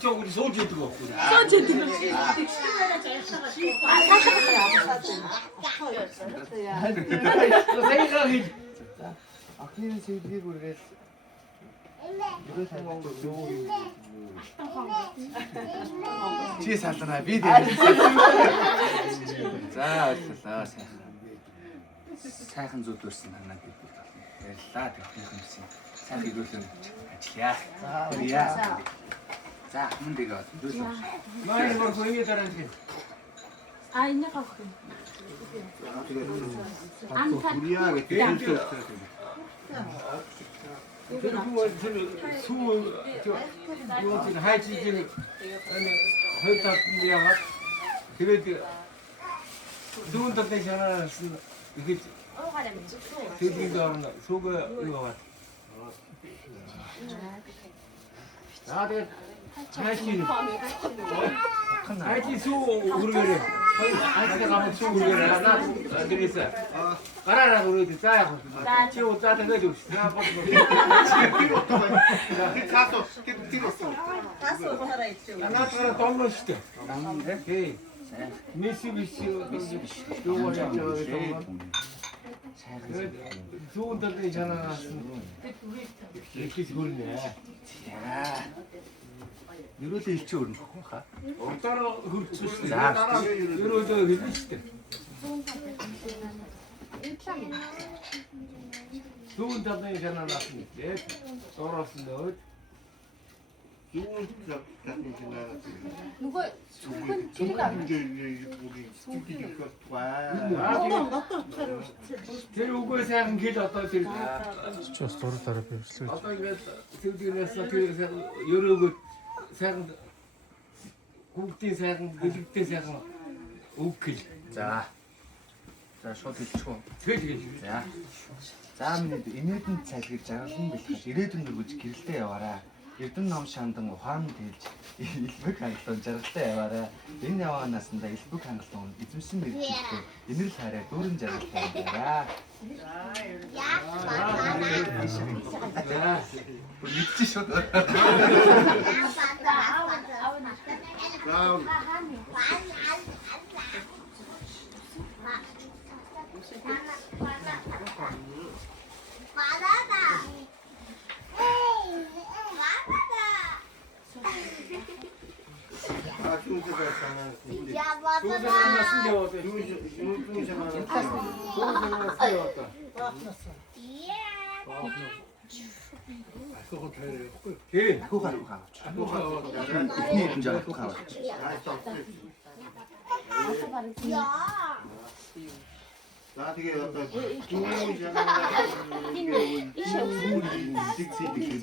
쪽으로 소주도 없고. 생각이. 아끼는 세기고 그래. 이거 사는 Чи салнаа би дээр. За сайхан зүдэрсэн танаа бид баярлалаа тэгэх юмсан. Сайн хөрөлөн ажиллая. За. За мөн дэгээ дүүс. 많이 먹고 이게 다른지. 아, 있는 거 같아. 우리야 이렇게 수 없어. 그리고 수 하이지를 헐다 미야가 그래도 좋은 데 되잖아. 이게 되기도 하는 속에 이거 같아. 나한테 하이지 수 그러게. 아이가 가면 수 그러게. 나 그랬어. 가라라고 그러지 짜야. 치고 짜는 거 좀. 나 하나 더 넣으시죠. 예. 미쓰비시 요거 좋은 데 있잖아. 이렇게 그러네. Ерөөлөө илчээ өрнөх хаа. 따라 흡수시. 따라 이러저 해주시대. 좋은 데 있잖아. 예. 떨었어. 누가 속은 찌리가 안 데려오고 생긴 게 어떻게 Що стори терапія пішли? 어떤 게 들들에서 그래서 여러 그 생 국대 생 의식대 생 오케이. За. За шууд хэлчихв. 그지. За. За минь инээдэн цайлгаж жаргалан бэлтгэж ирээдүйн нүгэж гэрэлдээ яваарай. Эрдэнэ ном шандан ухаан тэлж элбэг хангалуун жаргалтай яваарай. Энэ яваа наснда элбэг хангалуун эзэмсэн мэрэгчлээ инэрл хараа дүүрэн жаргалтай яваарай. 자, Мэдчих шууд. Хүү гарах хавч. Эхний юм жаа хавч. За тэгээ одоо дүүж яагаад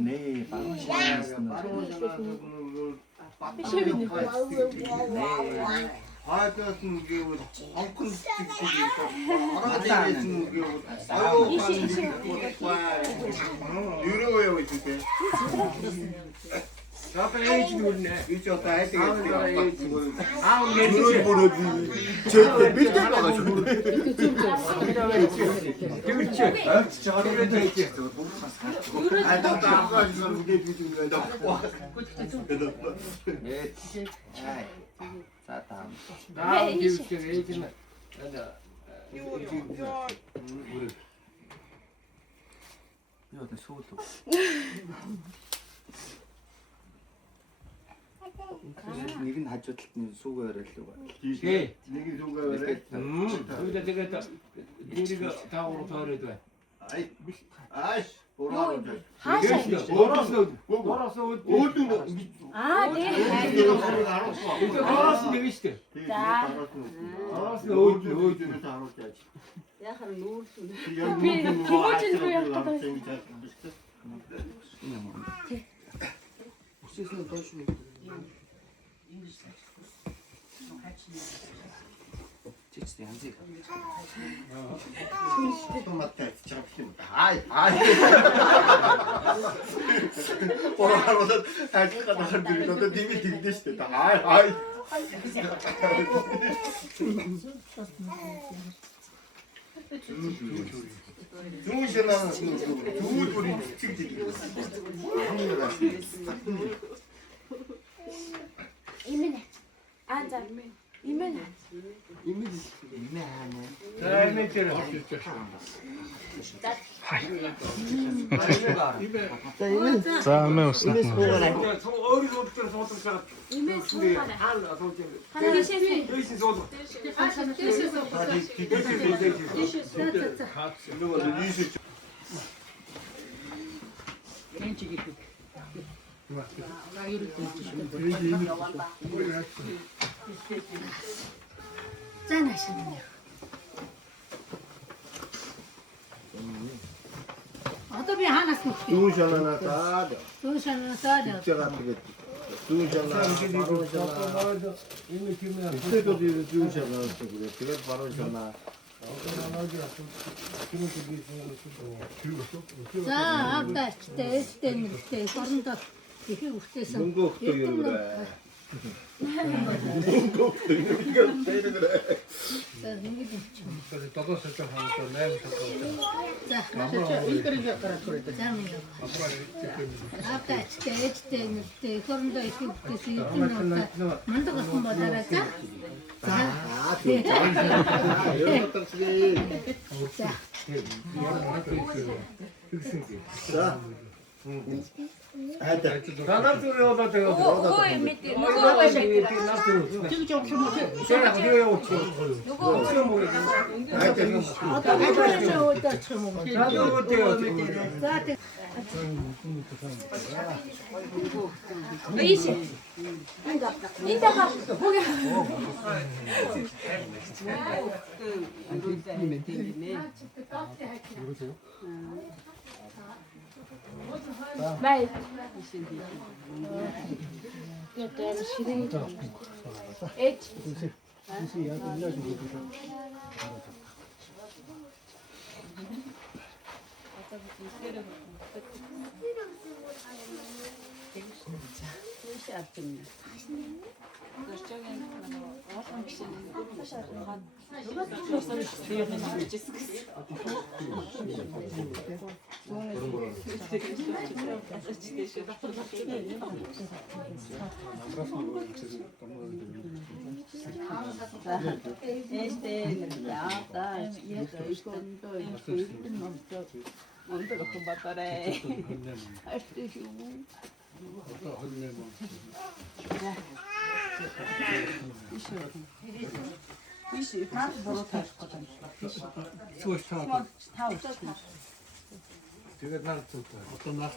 Нэ баруун шанаас нь 하여튼 이게 엉큰 알아대는 게 아유 유로예요 이게 앞에 에이지도 있네. 이쪽 다 해야 되겠지 아우 내 유로 보러지 저 밑에 가가지고 그렇지. 진짜 어려운데 있지. 아나 가가지고 무게 주진 거다 예. 자 다음. 다음 기울게 에이지는 맞아. 이거 소도. нэгэн хажуудалд нь сүүгээр л уу. 예. 내게 누가 여기다 되겠다. 우리가 다오로 더해도 돼. 아이 뭐라고 걸었어. 걸었어. 아, 네. 이제 걸었어 되겠지. 걸었어. Чичтэй янзыг. 토마토 잡히면 아이 뭐라고 다시가 나한테 너도 님이 들리시대 아이 중시나는 그 우리 특징이 за. Имэн. Имээ хаана. За имэжэр. За амиа уснаа. Өөрөө өдөр суудаг шахаад. Имэн суугаарай. Хаана сууж юм. Хана дишээс. Дээшээ суудаг. Занашин. Одоо би ханаас нүх. Дүүн шалана таад. Сүүшанасаад. Чагаад тэгээд дүүн шалана. Имэ тийм яа. Тэгээд дүүн шалана тэгээд баруун шалана. За авдаач тэстэн нэртэй сорондоо ихийг үртээсэн. Мөнгө өгтөө юу вэ? Мөнгө өгтөө юу вэ? За ингэж юм. 7 сар хамтаа 8 сар. За авдаач тэстэн нэртэй сорондоо ихийг үртээсэн юм. Мандаг асан болоорой за. Танаар зүрээ болоод тэгээд. Нөгөө юм мэдээ. Нөгөө башаа. Тэг жоо юм уу? Сэрэг юу юу. Нөгөө юм уу? Одоо башаа удаачих юм уу? За тэг. Ийш. Индаха. Хөөе. Бай. Ятай ширээ. Эч. Тэгээд нар зүгтээ. Одоо нар.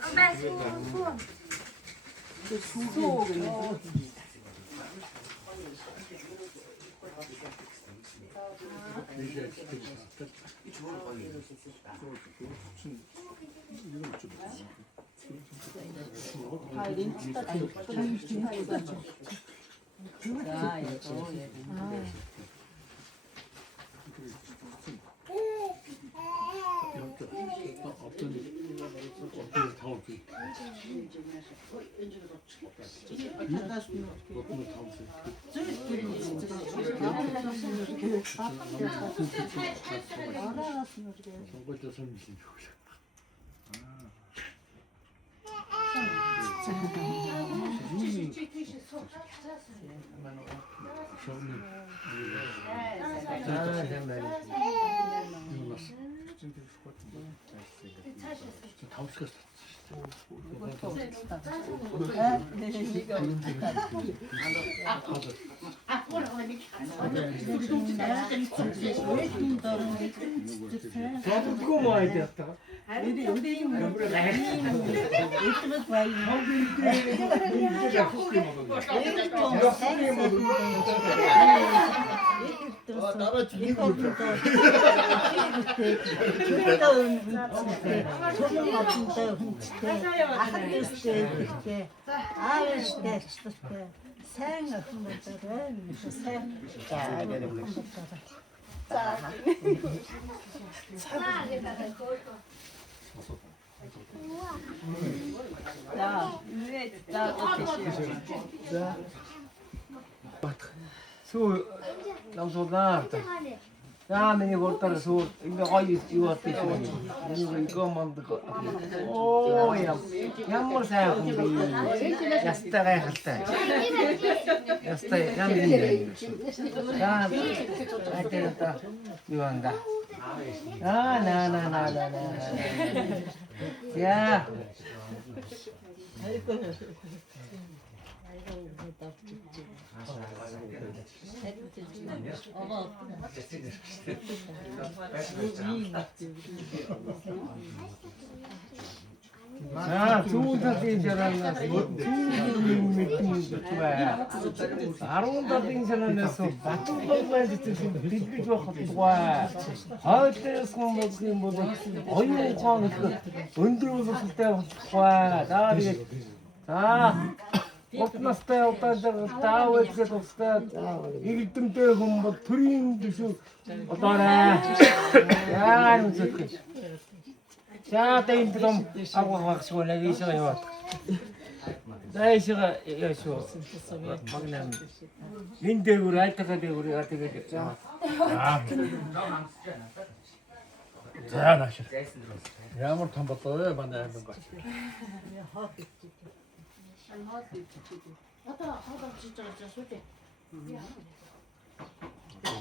Сүү намсуулаа. За миний хурдаар сүү ингээ гоё юу болчих юм. Миний гомонд. Оо ямар сайн юм бэ. Ястаа гайхалтай. Ястай яам юм. За атэрта юанга. На. Я. 자, 좋은 사람이잖아. 아름다운 사람에서 맞춤 것만 듣는 비비고 갖고와. 아, 때스 뭐 어이구 참 은들어서 때 와. 나 이게 자. 어떤 스타일 어떤 다 어떻게 dost다. 일등 때 뭐 드림 듯이 어떠나. 야, 무슨 자, 때인데 좀 하고 가시고 내가 있어요. 나이스가 여시오. 막남. 민대구를 할 때가 되고 우리가 되게 됐죠. 자, 나시. 야물 탐봤어요, 만나야 하는 거.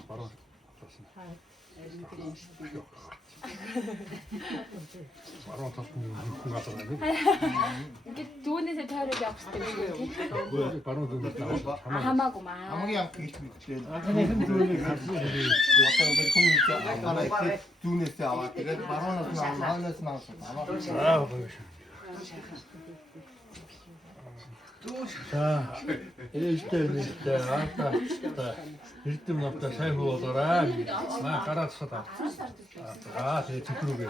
바로 좋습니다. 바로 tapın 가서는 이게 좋은 데서 자르지 않고 뭐 바로 듣는다. 하마고만. Хамгийн анх их хэлээ. 근데 흔들리는 같이 Одоо би хүмүүс акаараа их дүүнээсээ аваад тэгээд баруунаас нь хаанаас нь аваад 아, 자, 일대일대 아까 일등 없다 살고 오더라. 나 깔았어다. 아, 제 뒷그룹이.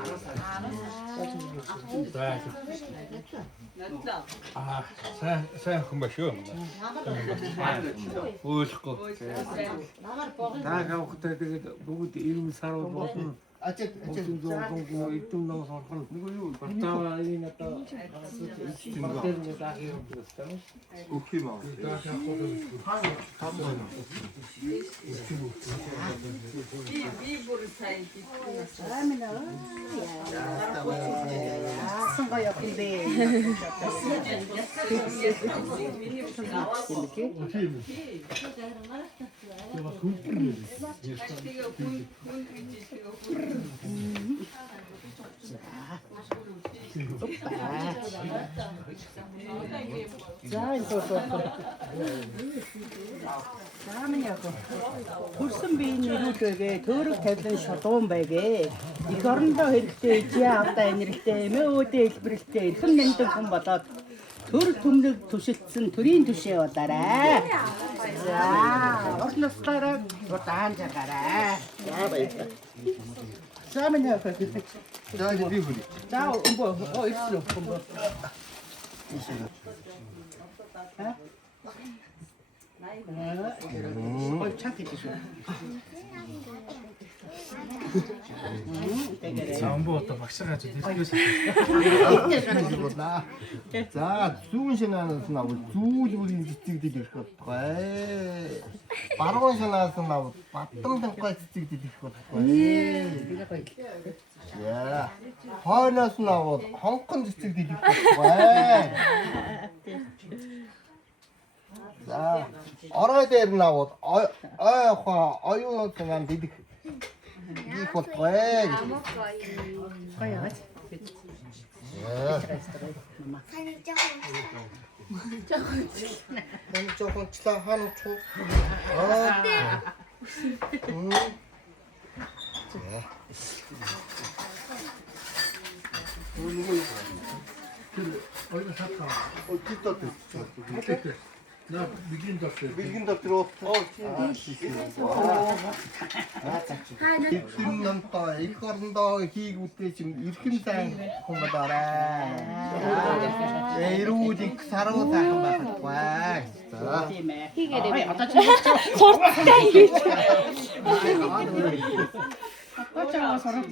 아, 새 금방 쉬어. 우스고. 다 가고 그때 되게 누구 이름 사러 무슨 ачаа 무슨 좀 이tum 나서 한 이거 갔다 이리 갔다 맞대는 거 해요 그랬어. өгөх юм аа. Хөрсөн биеийн нэрүүдээ төөрөг тавилан шодуун байгээ. Эх орондоо хэрэгтэй ижээ авда энергтэй эмээүүдээ хэлбэрлэлтэй эрхэм нэмдэг хүн болоод төр төмнөг түшилтсэн төрийн түшээ болоорой. За, урд наслаараа удаан жаргаарай. За баярлалаа. За минь яах вэ? За би хүрээ. За өмбөө ирсэн өмбөө. Ой чанга хийш. 전부터 박사가지고 diskusi. За зүүн шинаанаас нь авал зүүл бүрийн цэцэгдэл ирэх болтугай. Баруун шинаанаас нь авал баттам тавхай цэцэгдэл ирэх болтугай. Яа. Хойноос нь авал хонхон цэцэгдэл ирэх болтугай. За орой дээр нь авал оюунаас нь дидэх их болтугай. 조금 치다 하는 초. 어디서 샀다. 어디다 됐어? 나 미긴 덕들. 밀긴 더 들어. 일kim намтай их орондоо хийгүүтээ чинь ирхэм сайн хүн болоорой. Эрүүдийг саруу сайхан байхгүй. За. Тийм ээ. Хийгээрэй. Одоо чи Сурталтай хийж. очоо сороо.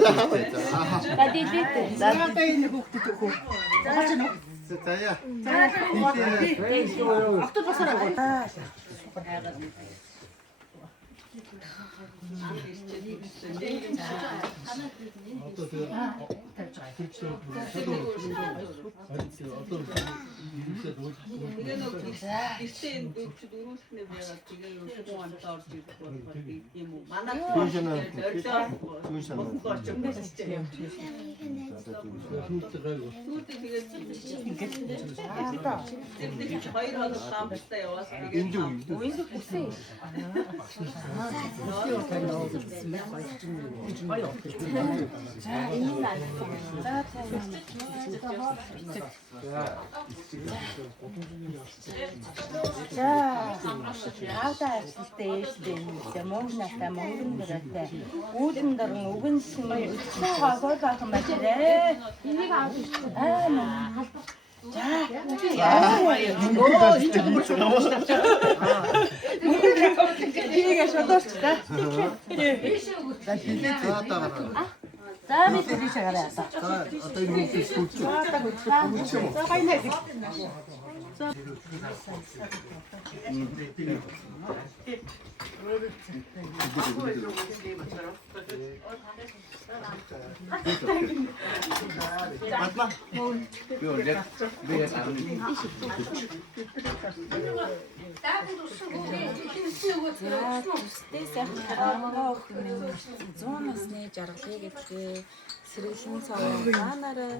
За. На дидит. Заата энэ хүүхдэд өгөө. Очоо нөө. 자야. Автод басараа. Аавда ажилластай ээлжтэй мөнгөнастай мөнгөн дөрөтэй үүдэн дөрөн үгэнсэн гоо баахан байна. Энийг авах гэж. За. Тийг шодорч та. За би тийш гараа. За одоо энэ хүмүүсийг сүүлчээ. За байна. Төстэй сайхан хараагаа охин 100 насны жаргалыг эвлээ. Сэргэлэн цаваа таанаараа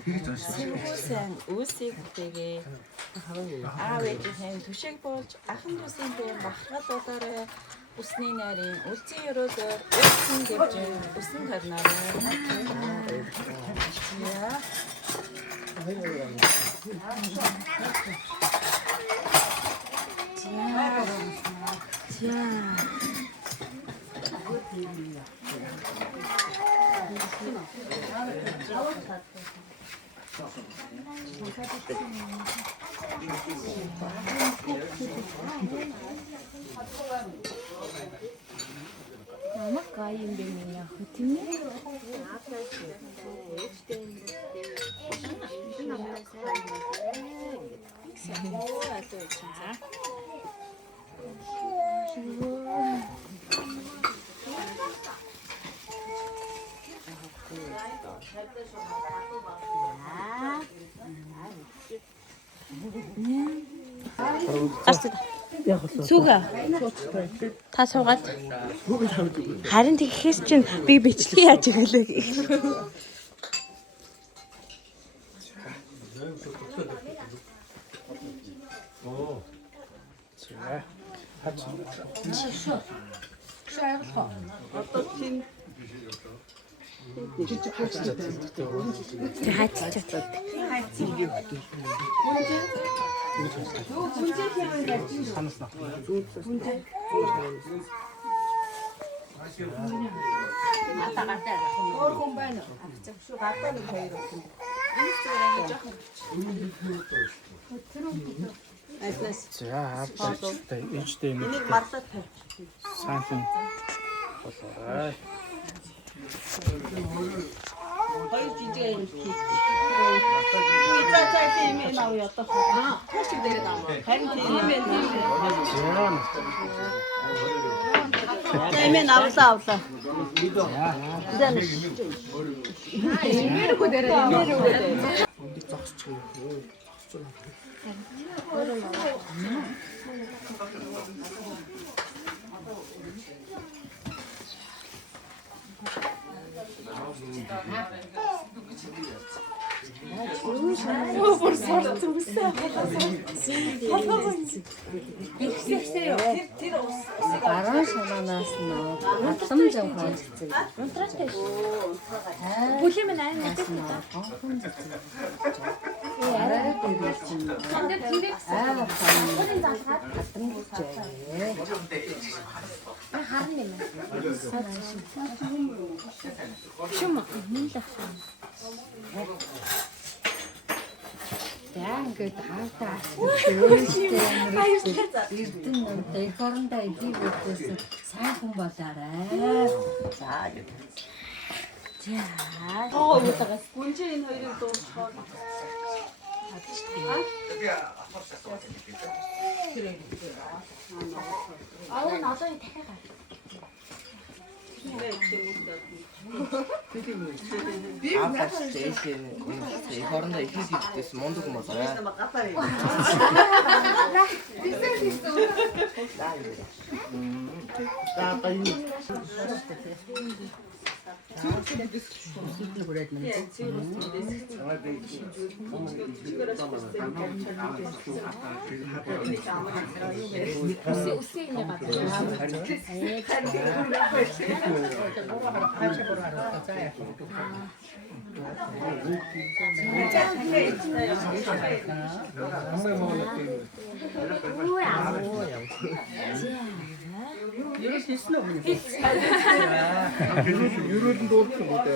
сэргүүсэн үүсийг бүтээгээ. Аав ээжийн түшиг болж ахын дүүсийн дэм бахархад болоорой. Усны нарийн үлцэн өрөөлөөр үлцэн гэвж усан тарнаарай. Намайг гайм бэмэн яах вэ тийм ээ? Сүгэ. Та суугаад. Харин тэгэхээс чинь би бичлэг яаж игэлээ. Баруун шаланаас нь алам завхан цэцэг. Унтраатай шүү. Бүлэмэн айн мэдээ. Арай дээрсэн. Тэнд залгаад харна юм. Шум мэлэх. Яа ингээд хаалтаа өөртөө эрдэн эх орондоо ихийг өгсөн сайхан болоорой. За. Гүнжээ энэ хоёрыг дуусгах. Аа надад дахиад. 아빠 스테이션 хоорондоо их хийдээс мундаг юм болоо. Ерөөд нь дуулах юм уу те.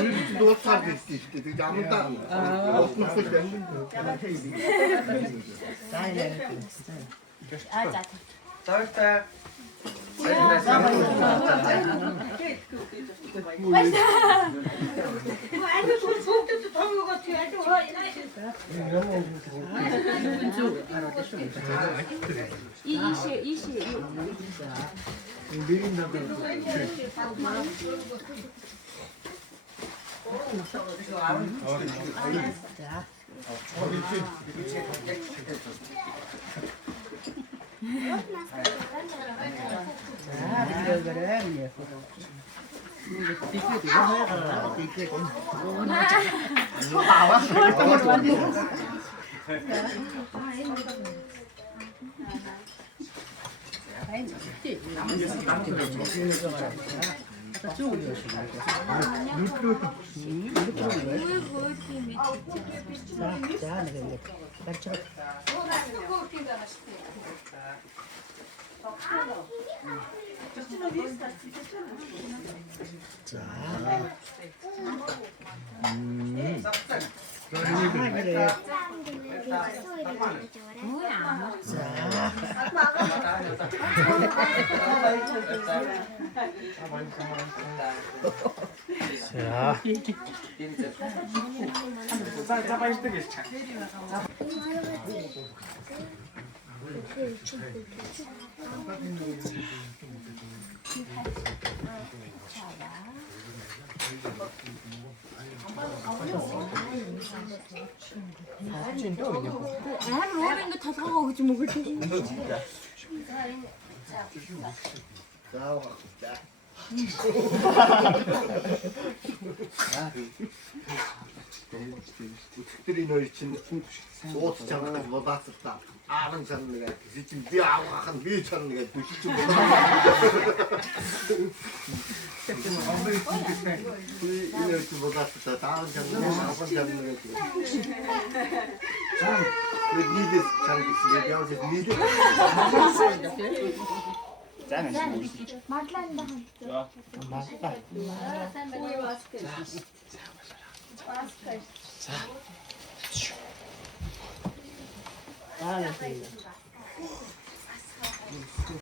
Ерөөд нь дуусах гэсэн чинь тэг амтаа. Уусмах юм. Завтай. Амар ингэ толгоогоо өгч мөгөж. Өчтөрийн хоёр чинь ууц чанга болаацлаа. Аавын чанга гэсэн чинь би аавах нь би чанга гэж бүжиж юм байна. Энэ чинь болаацлаа. Аавын чанга аавын чанга гэж. Бид нийлээс чанга гэсэн явж нийлээ. Аа